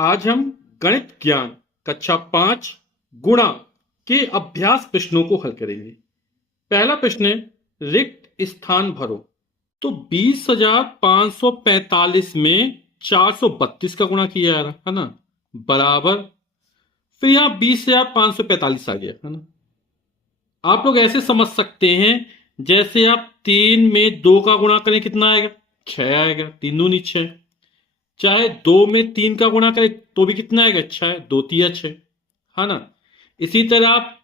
आज हम गणित ज्ञान कक्षा 5 गुणा के अभ्यास प्रश्नों को हल करेंगे। पहला प्रश्न है, रिक्त स्थान भरो। तो 20,545 में 432 का गुणा किया जा रहा है ना, बराबर, फिर यहां 20,545 आ गया है ना। आप लोग ऐसे समझ सकते हैं, जैसे आप 3 में 2 का गुणा करें कितना आएगा, 6 आएगा, 3 दूनी 6। चाहे 2 में 3 का गुणा करें तो भी कितना आएगा, 6, 2 तिया 6, है ना। इसी तरह आप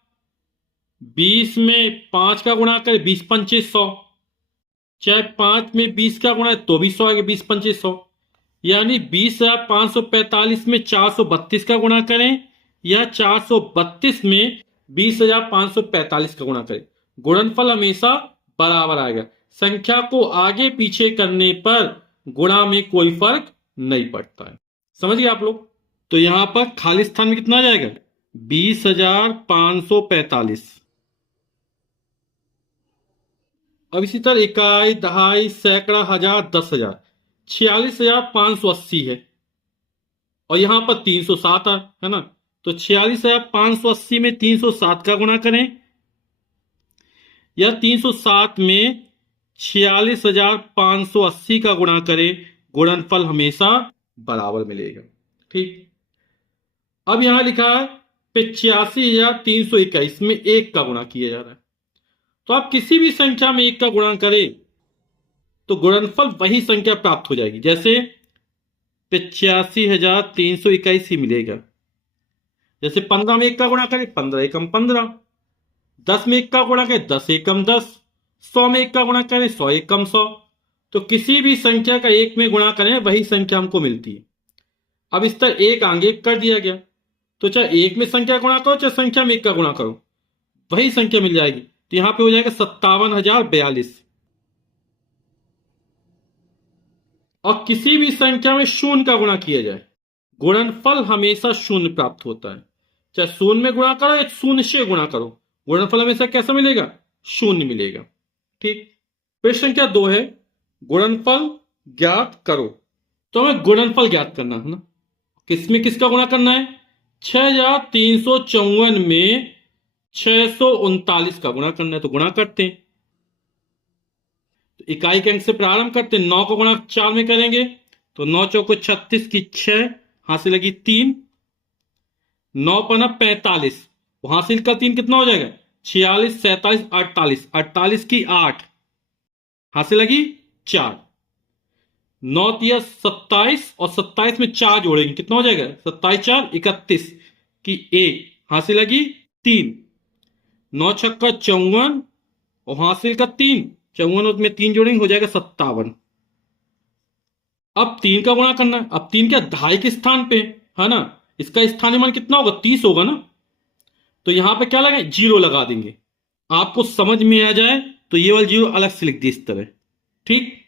20 में 5 का गुणा करें, 20 पंचे 100। चाहे 5 में 20 का गुणा है तो भी 100 आएगा, 20 पंचे 100। यानी 20,545 में 432 का गुणा करें या 432 में 20,545 का गुणा करें, गुणनफल हमेशा बराबर आएगा। संख्या को आगे पीछे करने पर गुणा में कोई फर्क नहीं पड़ता है। समझ गए आप लोग। तो यहां पर खाली स्थान में कितना आ जाएगा, 20,545। अब इसी तरह इकाई, दहाई, सैकड़ा, हजार, 10,000, 46,580 है और यहां पर 307 है ना। तो 46,580 में 307 का गुणा करें या 307 में 46,580 का गुणा करें, गुणनफल हमेशा बराबर मिलेगा। ठीक। अब यहां लिखा है 85,321 में 1 का गुणा किया जा रहा है। तो आप किसी भी संख्या में 1 का गुणा करें तो गुणनफल वही संख्या प्राप्त हो जाएगी। जैसे 85,321 ही मिलेगा। जैसे 15 में 1 का गुणा करें, 15 एकम 15। 10 में 1 का गुणा करें, 10 एकम 10। 100 में 1 का गुणा करें, 100 एकम 100। तो किसी भी संख्या का 1 में गुणा करें वही संख्या हमको मिलती है। अब इस तरह 1 आगे कर दिया गया, तो चाहे 1 में संख्या गुणा करो चाहे संख्या में 1 का गुणा करो, वही संख्या मिल जाएगी। तो यहां पे हो जाएगा 57,042। और किसी भी संख्या में शून्य का गुणा किया जाए, गुणनफल हमेशा शून्य प्राप्त होता है। चाहे शून्य में गुणा करो या शून्य से गुणा करो, गुणनफल हमेशा कैसा मिलेगा, शून्य मिलेगा। ठीक। प्रश्न संख्या 2 है, गुणनफल ज्ञात करो। तो हमें गुणनफल ज्ञात करना है ना। किसमें किसका गुणा करना है, 6,354 में 639 का गुणा करना है। तो गुणा करते हैं। तो इकाई के अंक से प्रारंभ करते हैं। 9 को गुणा 4 में करेंगे तो 9 चौको 36 की 6, हासिल लगी 3। 9 पना 45, हासिल का 3 कितना हो जाएगा, 46, 47, 48, 48 की 8, हासिल लगी 4। 9 तिया 27 और 27 में 4 जोड़ेंगे कितना हो जाएगा, 27 4 31 की 1, हासिल लगी 3। 9 छक्का 54 और हासिल का 3, 54 में 3 जोड़ेंगे हो जाएगा 57। अब 3 का गुणा करना है। अब 3 क्या दहाई के स्थान पे है ना, इसका स्थानीय मान कितना होगा, 30 होगा ना। तो यहां पे क्या लगाए, 0 लगा देंगे। आपको समझ में आ जाए तो ये वाला 0 अलग से लिख दी इस तरह। ठीक।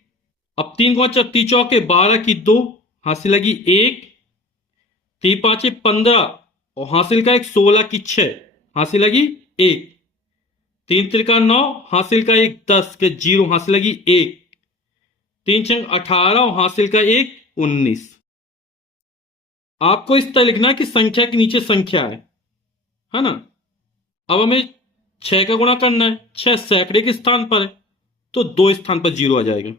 अब 3 को 3 चौके 12 की 2, हासिल लगी 1। 3 5 15 और हासिल का 1, 16 की 6, हासिल लगी 1। 3 त्रिका 9, हासिल का 1 10 के 0, हासिल लगी 1। 3 छंग 18 और हासिल का 1 19। आपको इस तरह लिखना है कि संख्या के नीचे संख्या है ना। अब हमें 6 का गुणा करना है। 6 सैकड़े के स्थान पर है तो 2 स्थान पर 0 आ जाएगा,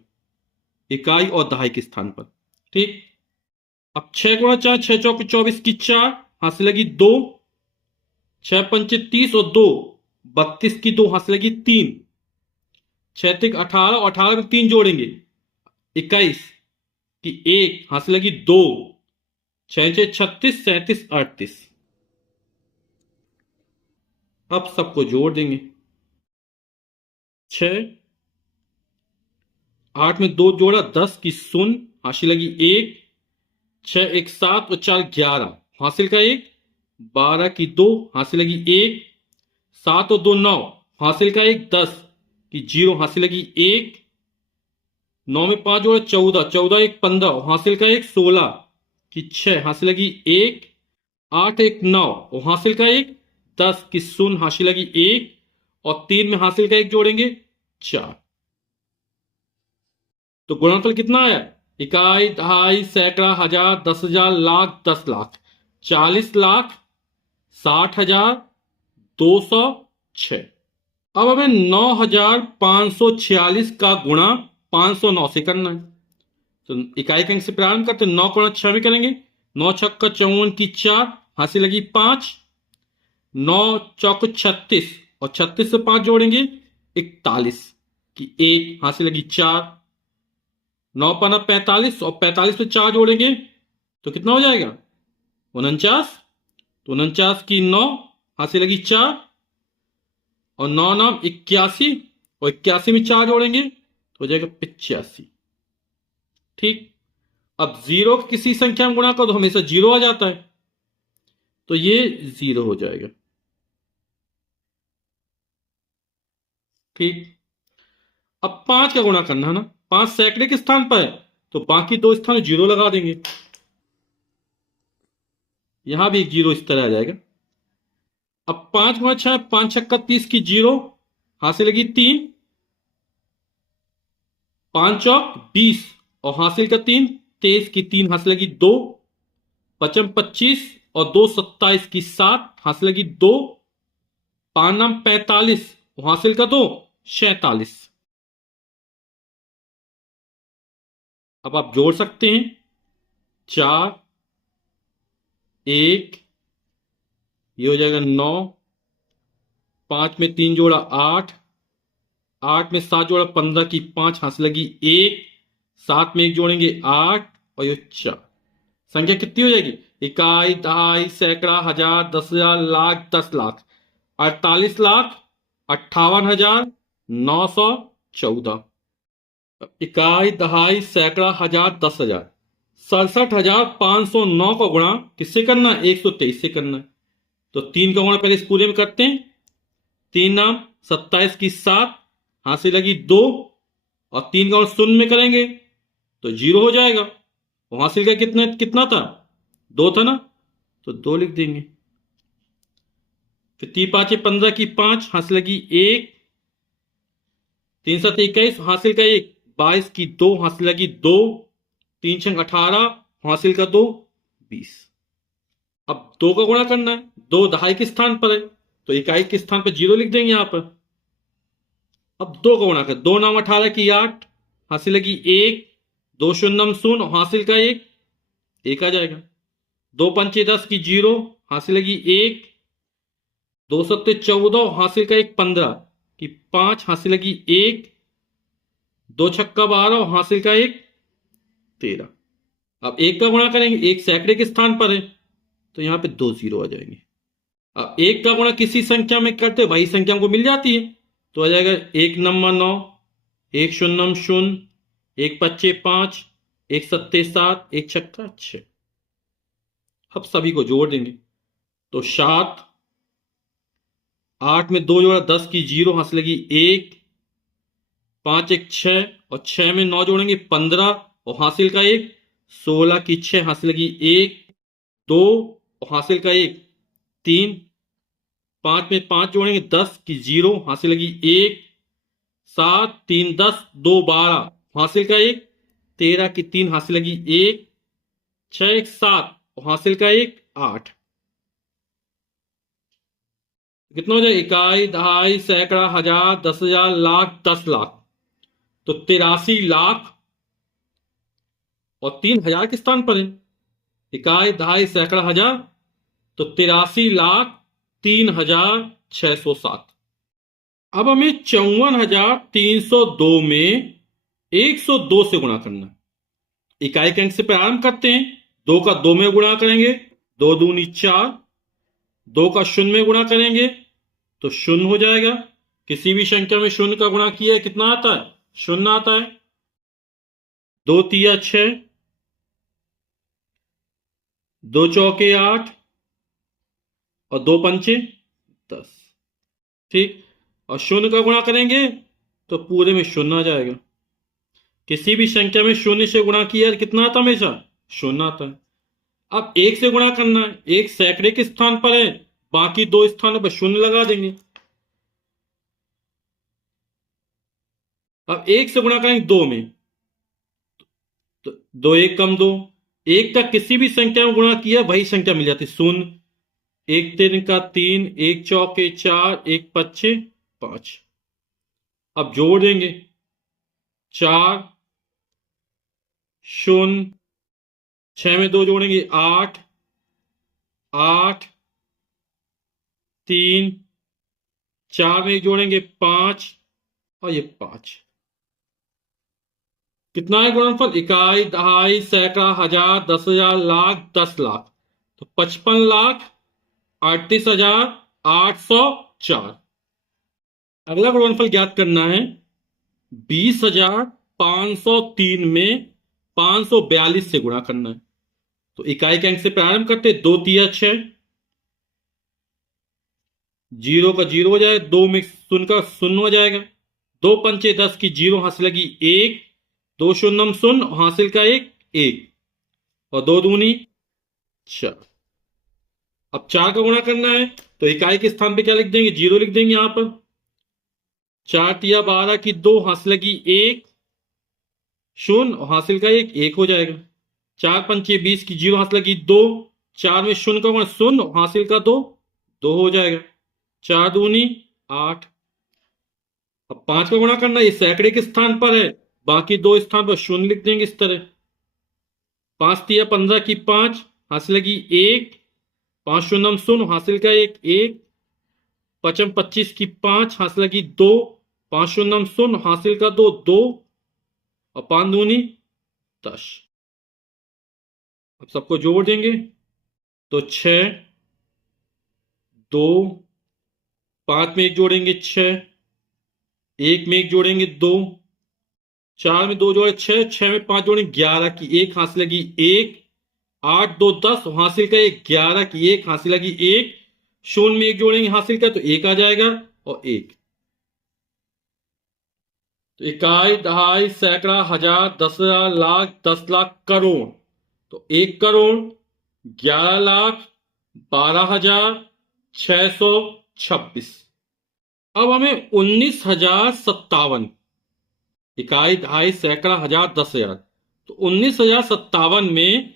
इकाई और दहाई के स्थान पर। ठीक। अब 6 गुणा 4, 6 चौके 24 की 4, हासिल लगी 2। 6 पंचे 30 और 2 32 की 2, हासिल लगी 3। 6 तिक 18 और 18 में 3 जोड़ेंगे 21 की 1, हासिल लगी 2। 6 6 36, 37 38। अब सबको जोड़ देंगे। 6 8 में 2 जोड़ा 10 की 0, हासिल लगी 1। 6 1 7 और 4 11, हासिल का 1। 12 की 2, हासिल लगी 1। 7 और 2 9, हासिल का 1 10 की 0, हासिल लगी 1। 9 में 5 जोड़ा 14, 14 1 15, हासिल का 1 16 की 6, हासिल लगी 1। 8 1 9 और हासिल का 1 10 की 0, हासिल लगी 1। और 3 में हासिल का 1 जोड़ेंगे 4। तो गुणनफल कितना आया, इकाई, दहाई, सैकड़ा, हजार, 10,000, लाख, 10 लाख, 40 लाख, 60,000, 206। अब हमें 9,546 का गुणा 509 से करना है। तो इकाई के अंक से प्रारंभ करते 9 गुणा 6 में करेंगे। 9 छक्का 54 की 4, हासिल लगी 5। 9 चौक 36 और 36 से 5 जोड़ेंगे 41 की 1, हासिल लगी 4। 9 पन्ना 45 और 45 पे 4 जोड़ेंगे तो कितना हो जाएगा? 49। तो 49 की 9, हासिल लगी 4 और 9 नाम 81 और 81 में 4 जोड़ेंगे तो हो जाएगा 85। ठीक। अब जीरो किसी संख्या में गुणा करो तो हमेशा जीरो आ जाता है, तो ये 0 हो जाएगा। ठीक। अब 5 का गुणा करना है ना, 5 सैकड़े के स्थान पर है तो बाकी 2 स्थान 0 लगा देंगे। यहां भी एक 0 इस तरह आ जाएगा। अब 5 गुणा 6, 5 छक्का 30 की 0, हासिल लगी 3। 5 चौक 20 और हासिल का 3, 23 की 3, हासिल लगी 2। 5 25 और 2 27 की 7, हासिल लगी 2। 5 नाम 45 और हासिल का 2, 46। अब आप जोड़ सकते हैं 4, 1, ये हो जाएगा 9। 5 में 3 जोड़ा 8, 8 में 7 जोड़ा 15 की 5, हासिल लगी 1। 7 में 1 जोड़ेंगे 8 और ये 4। संख्या कितनी हो जाएगी? इकाई, दहाई, सैकड़ा, हजार, 10,000, लाख, 10 लाख, 48,58,914। इकाई, दहाई, सैकड़ा, हजार, 10,000, 67,509 का गुणा किससे करना है? 123 से करना है। तो 3 का गुणा पहले इस पूरे में करते हैं। 3 नाम 27 की 7, हासिल लगी 2 और 3 का गुणा शून्य में करेंगे तो 0 हो जाएगा। और हासिल का कितना कितना था? 2 था ना, तो 2 लिख देंगे। फिर 3 5 15 की 5, हासिल लगी 1। 3 7 21, हासिल का 1, 22 की 2, हासिल लगी 2। 3 6 18, हासिल का 2, 20। अब 2 का गुणा करना है। 2 दहाई के स्थान पर है तो इकाई के स्थान पर 0 लिख देंगे यहां पर। अब 2 का गुणा कर, 2 नाम 18 की 8, हासिल लगी 1। 2 शून्यम 0, हासिल का 1, 1 आ जाएगा। 2 पंचे 10 की 0, हासिल लगी 1। 2 सत्ते 14, हासिल का 1, 15 की 5, हासिल लगी 1। 2 छक्का 12, हासिल का 1, 13। अब 1 का गुणा करेंगे, 1 सैकड़े के स्थान पर है तो यहां पे 2 0 आ जाएंगे। अब 1 का गुणा किसी संख्या में करते वही संख्या हमको मिल जाती है तो आ जाएगा 1 नंबर 9, 1 शून्यम 0, 1 पच्चे 5, 1 सत्ते 7, 1 छक्का 6। अब सभी को जोड़ देंगे तो 7, 8 में 2 जोड़ा 10 की 0, हासिल लगी 1। 5 1 6 और 6 में 9 जोड़ेंगे 15 और हासिल का 1, 16 की 6, हासिल लगी 1। 2 और हासिल का 1, 3। 5 में 5 जोड़ेंगे 10 की 0, हासिल लगी 1। 7 3 10, 2 12, हासिल का 1, 13 की 3, हासिल लगी 1। 6 1 7 और हासिल का 1, 8। कितना हो जाए? इकाई, दहाई, सैकड़ा, हजार, 10,000, लाख, 10 लाख, तो 83 लाख और 3,000 के स्थान पर है। इकाई, दहाई, सैकड़ा, हजार, तो 83,03,607। अब हमें 54,302 में 102 से गुणा करना है। इकाई के अंक से प्रारंभ करते हैं। 2 का 2 में गुणा करेंगे, 2 दूनी 4। 2 का 0 में गुणा करेंगे तो 0 हो जाएगा। किसी भी संख्या में 0 का गुणा किया है कितना आता है? 0 आता है। 2 तिया 6, 2 चौके 8 और 2 पंचे 10। ठीक। और 0 का गुणा करेंगे तो पूरे में 0 आ जाएगा। किसी भी संख्या में 0 से गुणा किया है कितना आता है? हमेशा 0 आता है। अब 1 से गुणा करना है। 1 सैकड़े के स्थान पर है, बाकी 2 स्थानों पर 0 लगा देंगे। अब 1 से गुणा करेंगे 2 में तो दो एक कम दो, एक का किसी भी संख्या में गुणा किया वही संख्या मिल जाती, शून्य, एक तीन का तीन, एक चौके चार, एक पच्चे पांच। अब जोड़ देंगे, चार, शून्य, छह में दो जोड़ेंगे आठ, आठ, तीन, चार में एक जोड़ेंगे पांच, और ये पांच। कितना है गुणनफल? इकाई, दहाई, सैकड़ा, हजार, 10,000, लाख, 10 लाख। तो 55,38,804। अगला गुणनफल ज्ञात करना है 20,503 में 542 से गुणा करना है। तो इकाई के अंक से प्रारंभ करते, दो तिया छह, जीरो का जीरो हो जाएगा, दो में शून्य का शून्य हो जाएगा, दो पंचे 10 की जीरो, हासिल लगी एक, दो शून्यम शून्य, हासिल का एक एक, और दो दूनी चार। अब चार का गुणा करना है, तो इकाई के स्थान पे क्या लिख देंगे? जीरो लिख देंगे यहां पर। चार तिया 12 की दो, हासिल लगी एक, शून्य, और हासिल का एक हो जाएगा। चार पंचे 20 की जीरो, हासिल लगी दो, चार में शून्य का गुणा शून्य, हासिल का दो, दो हो जाएगा। चार दूनी आठ। अब पांच का गुणा करना, ये सैकड़े के स्थान पर है, बाकी दो स्थान पर शून्य लिख देंगे इस तरह। पांच तिया 15 की पांच, हासिल लगी एक, पांच शून्यम शून्य, हासिल का एक, पचम 25 की पांच, हासिल लगी दो, पांच शून्यम शून्य, हासिल का दो दो, और पांच दूनी 10। अब सबको जोड़ देंगे, तो छह, दो, पांच में एक जोड़ेंगे छह, एक में एक जोड़ेंगे दो, चार में दो जोड़े छह, छह में पांच जोड़ेंगे 11 की एक, हासिल लगी एक, आठ दो 10, हासिल का एक, 11 की एक, हासिल लगी एक, शून्य में एक जोड़ेंगे हासिल का, तो एक आ जाएगा, और एक। तो इकाई, दहाई, सैकड़ा, हजार, 10,000, लाख, 10 लाख, करोड़। तो 1 करोड़, 11 लाख, 12,626। अब हमें 19,057, इकाई, दहाई, सैकड़ा, हजार, 10,000, तो 19,057 में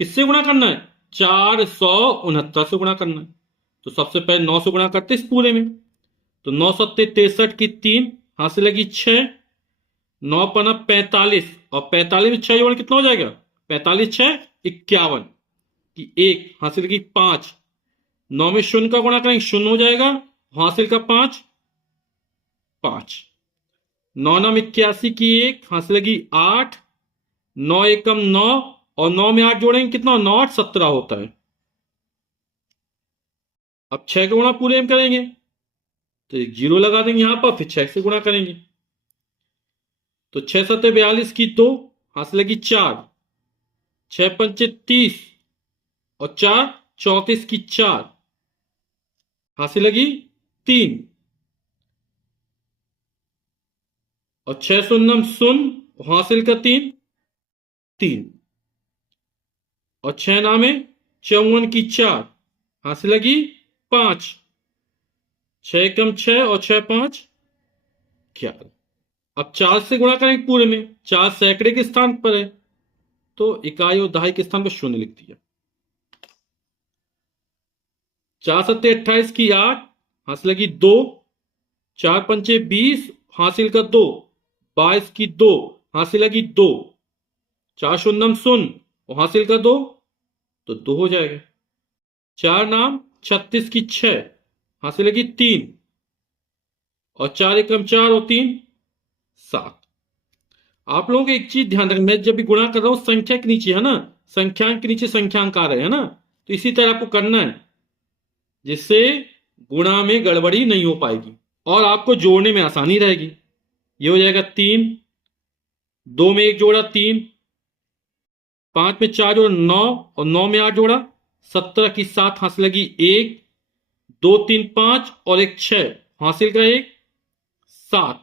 किससे गुणा करना है? 469 से गुणा करना है। तो सबसे पहले 9 से गुणा करते इस पूरे में, तो 9 सत्ते 63 की तीन, हासिल लगी छह, 9 पना 45, और 45 में छह जोड़ कितना हो जाएगा? 45 6 51 की एक, हासिल की पांच, 9 में शून्य का गुणा करेंगे शून्य हो जाएगा, हासिल का पांच पांच, 9 9 81 की एक, हासिल लगी आठ, 9 एकम 9, और 9 में 8 जोड़ेंगे कितना? 9 8 17 होता है। अब 6 का गुणा पूरे में करेंगे, तो एक जीरो लगा देंगे यहां पर, फिर 6 से गुणा करेंगे, तो 6 सत्ते 42 की दो, हासिल लगी चार, 6 पंचे 30, और चार 34 की चार, हासिल लगी तीन, और 6 शून्यम शून्य, हासिल का तीन तीन, और 6 नामे 54 की चार, हासिल लगी पांच, 6 कम 6, और 6 5 11। अब 4 से गुणा करेंगे पूरे में, 4 सैकड़े के स्थान पर है, तो इकाई और दहाई के स्थान पर शून्य लिख दिया। 4 सत्ते 28 की आठ, हासिल लगी दो, चार पंचे 20, हासिल का दो, 22 की दो, हासिल लगी दो, चार शून्यम शून्य, और हासिल का दो, तो दो हो जाएगा। चार नाम 36 की छह, हासिल लगी तीन, और चार एकम चार, और तीन 7। आप लोगों को एक चीज ध्यान रखना, मैं जब भी गुणा कर रहा हूं संख्या के नीचे है ना, संख्यांक के नीचे संख्यांक आ रहे हैं ना, तो इसी तरह आपको करना है, जिससे गुणा में गड़बड़ी नहीं हो पाएगी और आपको जोड़ने में आसानी रहेगी। ये हो जाएगा तीन, दो में एक जोड़ा तीन, पांच में चार जोड़ा नौ, और नौ में आठ जोड़ा 17 की सात, हासिल लगी एक, दो तीन पांच, और एक छह, हासिल का एक सात,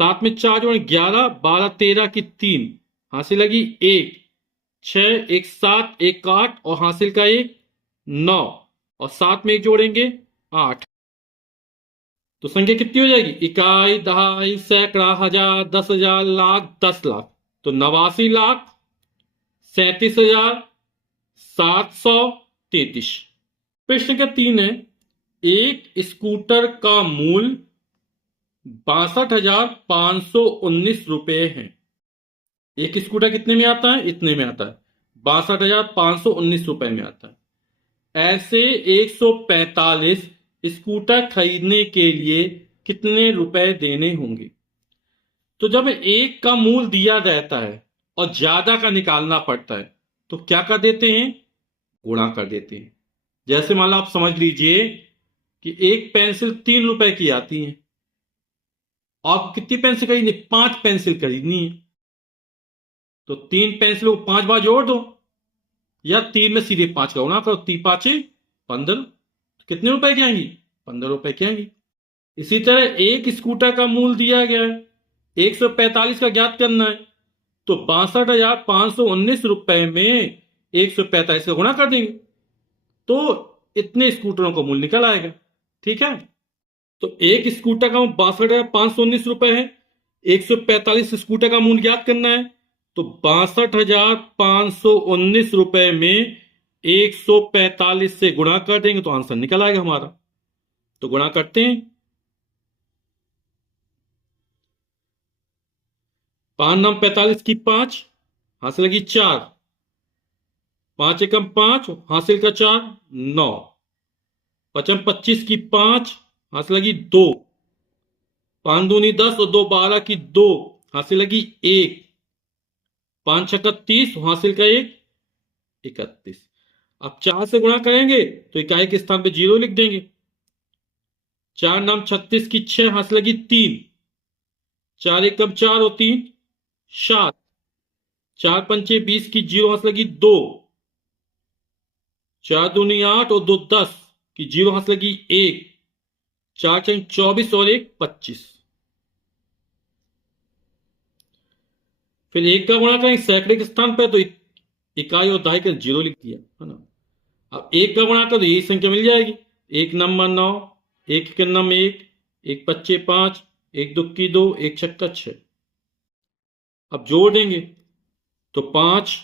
सात में चार जोड़े 11, 12 13 की तीन, हासिल लगी एक, छह एक सात, एक आठ, और हासिल का एक नौ, और सात में एक जोड़ेंगे आठ। तो संख्या कितनी हो जाएगी? इकाई, दहाई, सैकड़ा, हजार, 10,000, लाख, 10 लाख। तो 89,00,000 37,733। प्रश्न का 3 है, एक स्कूटर का मूल्य 62,519 रुपए है। एक स्कूटर कितने में आता है? इतने में आता है, 62,519 रुपए में आता है। ऐसे 145 स्कूटर खरीदने के लिए कितने रुपए देने होंगे? तो जब एक का मूल्य दिया जाता है और ज्यादा का निकालना पड़ता है तो क्या कर देते हैं? गुणा कर देते हैं। जैसे मान लो आप समझ लीजिए कि एक पेंसिल 3 रुपए की आती है, आप कितनी पेंसिल खरीदनी? 5 पेंसिल खरीदनी है, तो 3 पेंसिल को 5 बार जोड़ दो, या 3 में सीधे 5 का गुणा करो, 3×5 = 15। कितने रुपए की आएंगी? 15 रुपए की आएंगी। इसी तरह एक स्कूटर का मूल्य दिया गया है, 145 का ज्ञात करना है, तो 62,519 रुपए में 145 का गुणा कर देंगे तो इतने स्कूटरों का मूल्य निकल आएगा। ठीक है, तो एक स्कूटर का मूल्य 62,519 रुपए है, 145 स्कूटर का मूल्य ज्ञात करना है, तो 62,519 रुपए में 145 से गुणा कर देंगे तो आंसर निकल आएगा हमारा। तो गुणा करते हैं, 5 9 45 की 5, हासिल लगी 4, 5 एकम 5, हासिल का 4 9, 5 25 की 5, हासिल लगी 2, 5 दूनी 10 और 2 12 की 2, हासिल लगी 1, 5 6 30, हासिल का 1 31। अब 4 से गुणा करेंगे तो इकाई के स्थान पे 0 लिख देंगे। 4 नाम 36 की 6, हासिल लगी 3, 4 एकम 4 और 3 7, 4 पंचे 20 की 0, हासिल लगी 2, 4 दूनी 8 और 2 10 की 0, हासिल लगी 1, 4 6 24 और 1 25। फिर 1 का गुणा करेंगे सैकड़े के स्थान पर, तो इकाई और दहाई का 0 लिख दिया है ना। अब 1 का गुणा कर तो यही संख्या मिल जाएगी, 1 नंबर 9, 1 के नंबर 1, 1 पच्चे 5, 1 दुक्की 2, 1 छक्का 6। अब जोड़ देंगे तो 5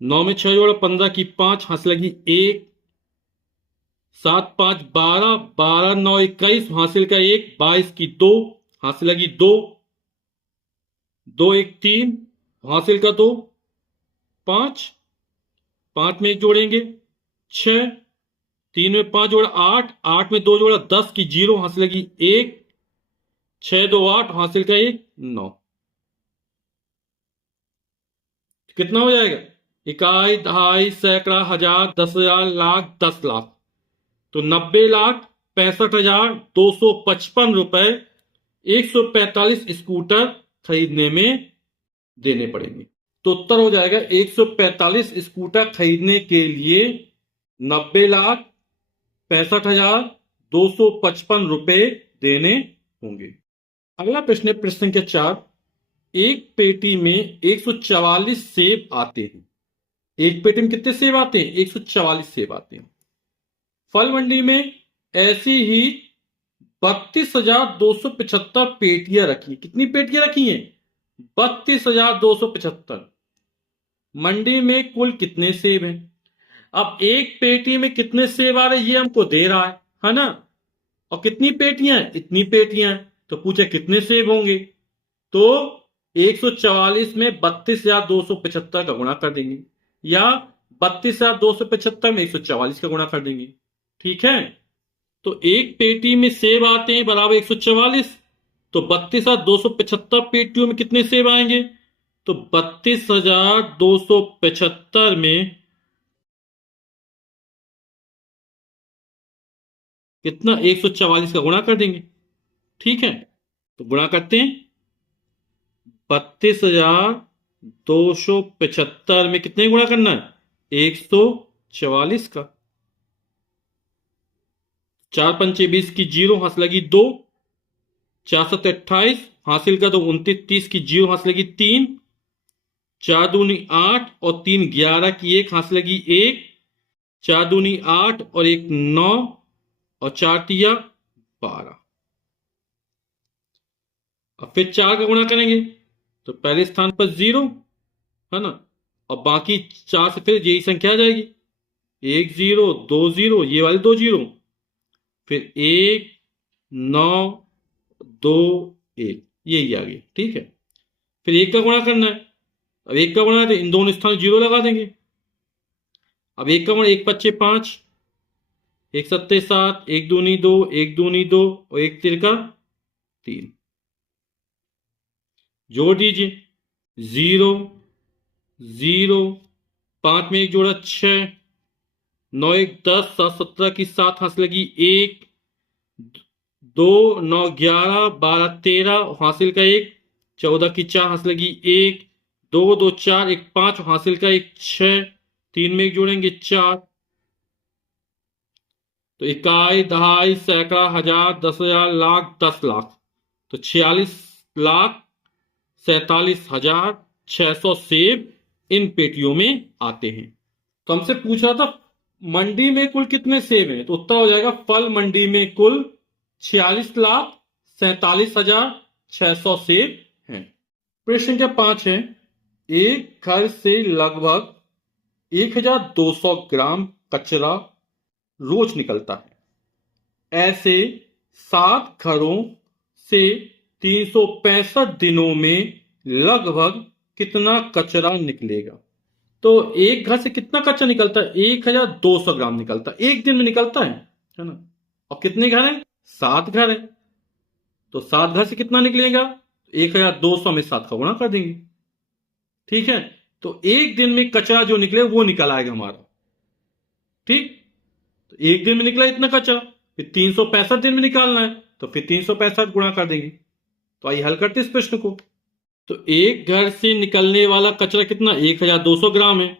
9 में 6 जोड़ा 15 की 5, हासिल लगी 1, 7 5 12, 12 9 21, हासिल का 1, 22 की 2, हासिल लगी 2, 2 1 3, हासिल का 2 5, 5 में 1 जोड़ेंगे 6, 3 में 5 जोड़ा 8, 8 में 2 जोड़ा 10 की 0, हासिल लगी 1, 6 2 8, हासिल का 1 9। कितना हो जाएगा? इकाई दहाई सैकड़ा हजार 10,000 लाख 10 लाख, तो 90,65,255 रुपए 145 स्कूटर खरीदने में देने पड़ेंगे। तो उत्तर हो जाएगा 145 स्कूटर खरीदने के लिए 90,65,255 रुपए देने होंगे। अगला प्रश्न है, प्रश्न संख्या 4, एक पेटी में 144 सेब आते हैं। एक पेटी में कितने सेब आते हैं? 144 सेब आते हैं। फल मंडी में ऐसी ही 32,275 पेटियां रखी। कितनी पेटियां रखी हैं? 32,275। मंडी में कुल कितने सेब हैं? अब एक पेटी में कितने सेब आ रहे ये हमको दे रहा है ना, और कितनी पेटियां? इतनी पेटियां। तो पूछे कितने सेब होंगे, तो 144 में 32,275 का गुणा कर देंगे, या 32,275 में 144 का गुणा कर देंगे। ठीक है, तो एक पेटी में सेब आते हैं बराबर 144, तो 32,275 पेटियों में कितने सेब आएंगे? तो 32,275 में कितना? 144 का गुणा कर देंगे। ठीक है, तो गुणा करते हैं, 32,275 में कितने गुणा करना है? 144 का। 4 पंचे 20 की 0, हासिल लगी 2, 4 7 28, हासिल का 2 29 30 की 0, हासिल लगी 3, 4 दूनी 8 और 3 11 की 1, हासिल लगी 1, 4 दूनी 8 और 1 9 और 4 तिया 12। अब फिर 4 का गुणा करेंगे तो पहले स्थान पर 0 है ना, और बाकी 4 से फिर यही संख्या आ जाएगी, 1 0 2 0, ये वाले 2 0, फिर 1 9 2 1, यही आ गई। ठीक है, फिर 1 का गुणा करना है। अब 1 का गुणा है तो इन दोनों स्थान 0 लगा देंगे। अब 1 का गुणा, 1 5 5, 1 7 7, 1 दूनी 2, 1 दूनी 2 और 1 तिरका 3, जोड़ दीजिए। 0 0, 5 में 1 जोड़ा 6, 9 1 10, 7 17 की 7 हासिल लगी 1, 2 9 11, 12 13 हासिल का 1, 14 की 4 हासिल लगी 1, 2 2 4, 1 5 हासिल का 1 6, 3 में 1 जोड़ेंगे 4। तो इकाई, दहाई, सैकड़ा, हजार, 10,000, लाख, 10 लाख, तो 46,47,600 सेब इन पेटियों में आते हैं। तो हमसे पूछ रहा था मंडी में कुल कितने सेब हैं, तो उत्तर हो जाएगा फल मंडी में कुल 46,47,600 सेब हैं। प्रश्न संख्या 5 है, एक घर से लगभग 1,200 ग्राम कचरा रोज निकलता है। ऐसे 7 घरों से 365 दिनों में लगभग कितना कचरा निकलेगा। तो एक घर से कितना कचरा निकलता है, 1,200 ग्राम निकलता है, एक दिन में निकलता है ना। और कितने घर हैं, 7 घर हैं, तो 7 घर से कितना निकलेगा, 1,200 में 7 का गुणा कर देंगे। ठीक है, तो एक दिन में कचरा जो निकले वो निकल आएगा हमारा। ठीक, तो एक दिन में निकला इतना कचरा, फिर 365 दिन में निकालना है, तो फिर 365 गुणा कर देंगे। तो आइए हल करते इस प्रश्न को। तो एक घर से निकलने वाला कचरा कितना, 1,200 ग्राम है।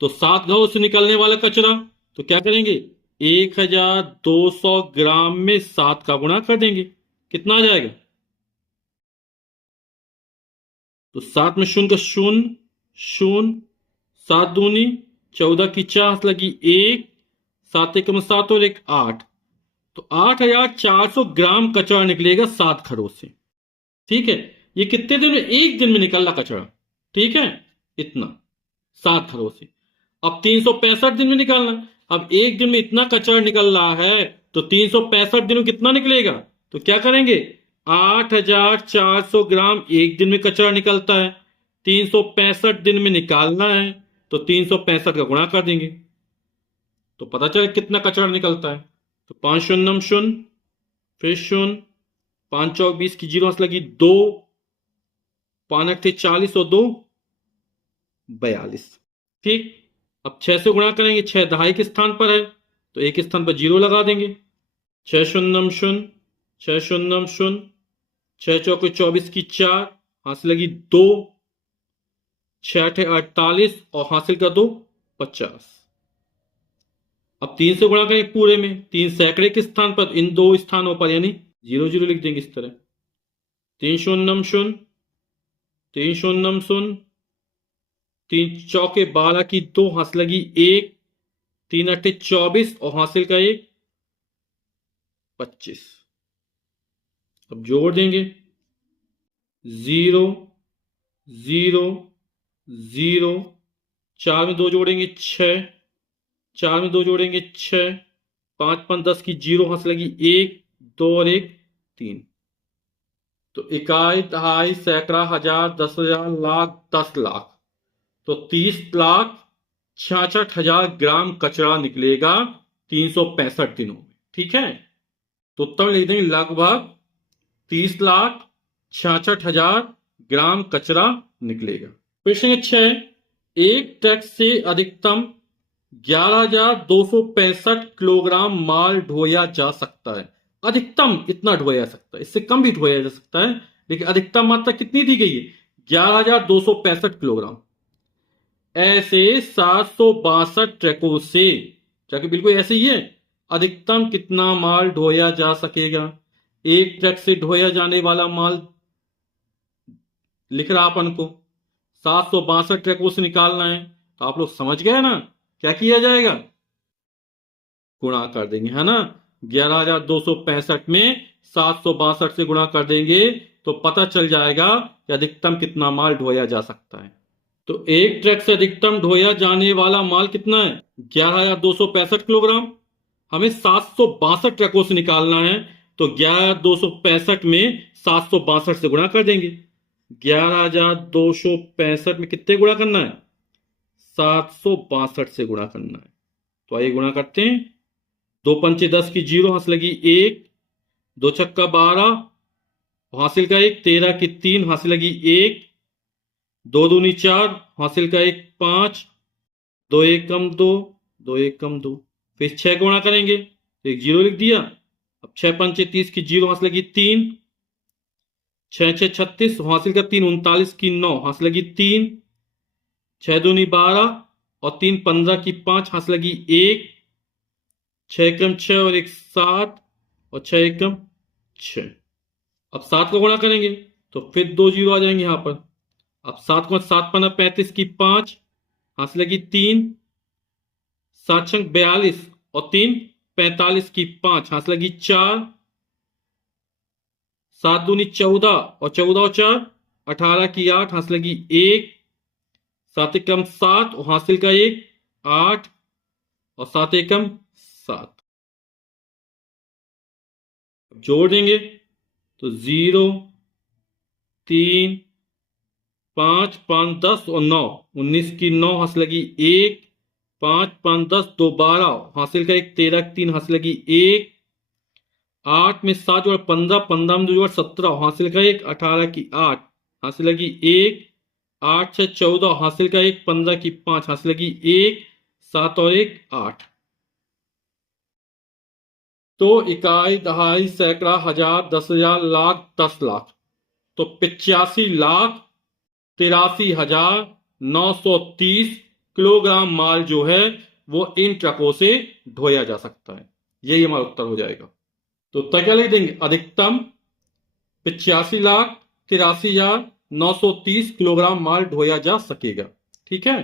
तो 7 घरों से निकलने वाला कचरा, तो क्या करेंगे, 1,200 ग्राम में 7 का गुणा कर देंगे, कितना आ जाएगा। तो 7 में 0 का 0 0, 7 दूनी 14 की 4 लगी 1, 7 1 में 7 और 1 8, तो 8,400 ग्राम कचरा निकलेगा 7 घरों से। ठीक है, ये कितने दिन में, एक दिन में निकलना कचरा। ठीक है, इतना 7 घरों से। अब 365 दिन में निकालना। अब एक दिन में इतना कचरा निकल रहा है, तो 365 दिन में कितना निकलेगा, तो क्या करेंगे, 8,400 ग्राम एक दिन में कचरा निकलता है, 365 दिन में निकालना है, तो 365 का गुणा कर देंगे, तो पता चले कितना कचरा निकलता है। तो 5 0 0, फिर 0, 5 चौक 20 की 0 लगी 2, 5 8 40 और 2 42। ठीक, अब 6 से गुणा करेंगे, 6 दहाई के स्थान पर है, तो एक स्थान पर 0 लगा देंगे। 6 0 0, 6 0 0, 6 चौक 24 की 4 हासिल लगी 2, 6 8 48 और हासिल का 2 50। अब 3 से गुणा करेंगे पूरे में, 3 सैकड़े के स्थान पर, इन 2 स्थानों पर यानी 0 0 लिख देंगे इस तरह। 3 0 0, 3 0 0, 3 चौके 12 की 2 हासिल लगी 1, 3 8 24 और हासिल का 1 25। अब जोड़ देंगे, 0 0 0, 4 में 2 जोड़ेंगे 6, 4 में 2 जोड़ेंगे 6, 5 5 10 की 0 हासिल लगी 1 2 और 1 3। तो इकाई, दहाई, सैकड़ा, हजार, 10,000, लाख, 10 लाख, तो 30,66,000 ग्राम कचरा निकलेगा 365 दिनों में। ठीक है, तो उत्तर लिख देंगे लगभग 30,66,000 ग्राम कचरा निकलेगा। प्रश्न 6, एक ट्रक से अधिकतम 11,265 किलोग्राम माल ढोया जा सकता है। अधिकतम इतना ढोया जा सकता है, इससे कम भी ढोया जा सकता है, लेकिन अधिकतम मात्रा कितनी दी गई है, 11,265 किलोग्राम। ऐसे 762 ट्रकों से, ट्रक बिल्कुल ऐसे ही है, अधिकतम कितना माल ढोया जा सकेगा। एक ट्रक से ढोया जाने वाला माल लिख रहा अपन को, 762 ट्रकों से निकालना है, तो आप लोग समझ गए ना क्या किया जाएगा, गुणा कर देंगे, है ना। 11,265 में 762 से गुणा कर देंगे, तो पता चल जाएगा कि अधिकतम कितना माल ढोया जा सकता है। तो एक ट्रक से अधिकतम ढोया जाने वाला माल कितना है? 11,265 किलोग्राम। हमें 762 ट्रकों से निकालना है, तो 11,265 में 762 से गुणा कर देंगे। 11,265 में कितने गुणा करना है? 762 से गुणा करना है। तो आइए गुणा करते हैं। 2×5 = 10 की 0, हासिल लगी 1, 2×6 = 12, हासिल का 1, 13 की 3, हासिल लगी 1, 2×2 = 4, हासिल का 1, 5, 2×1 = 2, 2×1 = 2। फिर 6 गुणा करेंगे तो एक 0 लिख दिया। अब 6×5 = 30 की 0, हासिल लगी 3, 6×6 = 36, हासिल का 3, 39 की 9, हासिल लगी 3, 6×2 = 12 और 3 15 की 5, हासिल लगी 1, 6×1 = 6 और 1 7 और 6×1 = 6। अब 7 को गुणा करेंगे तो फिर 2 0 आ जाएंगे यहां पर। अब 7 को 7 15 35 की 5, हासिल लगी 3, 7×6 = 42 और 3 45 की 5, हासिल लगी 4, 7×2 = 14 और 14 और 4 18 की 8, हासिल लगी 1, 7×1 = 7 और हासिल का 1, 8 और 7×1 = 7। जोड़ देंगे तो 0 3 5 5 10 और 9, 19 की 9, हासिल लगी 1, 5 5 10 2 12, हासिल का 1, 13 की 3, हासिल लगी 1, 8 में 7 जोड़ 15, 15 में 2 जोड़ 17, हासिल का 1, 18 की 8, हासिल लगी 1, 8 6 14, हासिल का 1, 15 की 5, हासिल लगी 1, 7 और 1 8। तो इकाई, दहाई, सैकड़ा, हजार, 10,000, लाख, 10 लाख। तो 85,83,930 किलोग्राम माल जो है वो इन ट्रकों से ढोया जा सकता है। यही हमारा उत्तर हो जाएगा। तो उत्तर क्या लिख देंगे? अधिकतम 85,83,930 किलोग्राम माल ढोया जा सकेगा। ठीक है।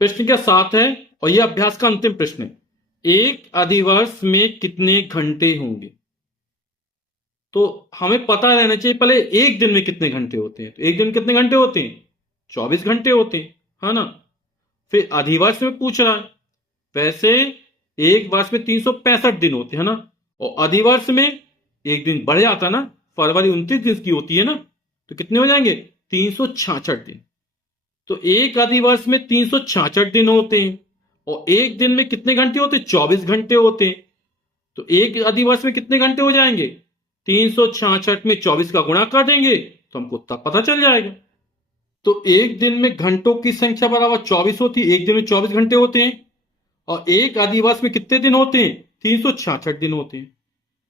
प्रश्न क्या 7 है और यह अभ्यास का अंतिम प्रश्न है। एक अधिवर्ष में कितने घंटे होंगे? तो हमें पता रहना चाहिए पहले एक दिन में कितने घंटे होते हैं। तो एक दिन में कितने घंटे होते हैं? 24 घंटे होते हैं, है ना। फिर अधिवर्ष में पूछ रहा है। वैसे एक वर्ष में 365 दिन होते हैं ना, और अधिवर्ष में एक दिन बढ़ जाता ना, फरवरी 29 दिन की होती है ना, तो कितने हो जाएंगे? 366 दिन। तो एक अधिवर्ष में 366 दिन होते हैं और एक दिन में कितने घंटे होते हैं? 24 घंटे होते हैं। तो एक अधिवर्ष में कितने घंटे हो जाएंगे? 366 में 24 का गुणा कर देंगे तो हमको उत्तर पता चल जाएगा। तो एक दिन में घंटों की संख्या बराबर 24 होती है। एक दिन में 24 घंटे होते हैं और एक अधिवर्ष में कितने दिन होते हैं? 366 दिन होते हैं।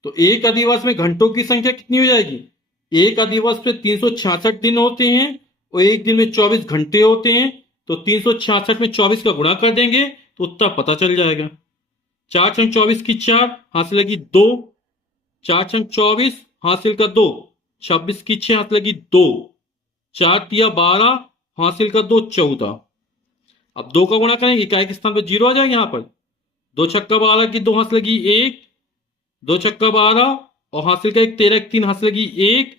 तो एक अधिवर्ष में घंटों की संख्या कितनी हो जाएगी? एक अधिवर्ष में 366 दिन होते हैं और एक दिन में 24 घंटे होते हैं। तो 366 में 24 का गुणा कर देंगे तो उत्तर पता चल जाएगा। 4×24 की 4, हासिल लगी 2, 4×24, हासिल का 2, 26 की 6, हासिल लगी 2, 4×3 = 12, हासिल का 2 14। अब 2 का गुणा करेंगे, इकाई के स्थान पर 0 आ जाएगा यहां पर। 2×6 = 12 की 2, हासिल लगी 1, 2×6 = 12 और हासिल का 1, 13 की 3, हासिल लगी 1,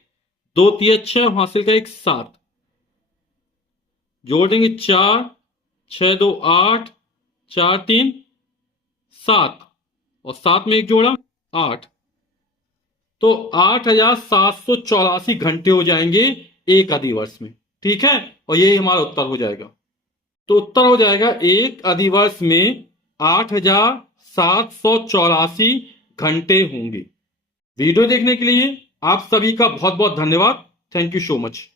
2×3 = 6, हासिल का 1 7। जोड़ देंगे 4 6×2 = 8, 4×3 = 7 और 7 में 1 जोड़ा 8। तो 8,784 घंटे हो जाएंगे एक अधिवर्ष में। ठीक है, और यही हमारा उत्तर हो जाएगा। तो उत्तर हो जाएगा एक अधिवर्ष में 8,784 घंटे होंगे। वीडियो देखने के लिए आप सभी का बहुत बहुत धन्यवाद। Thank you so much.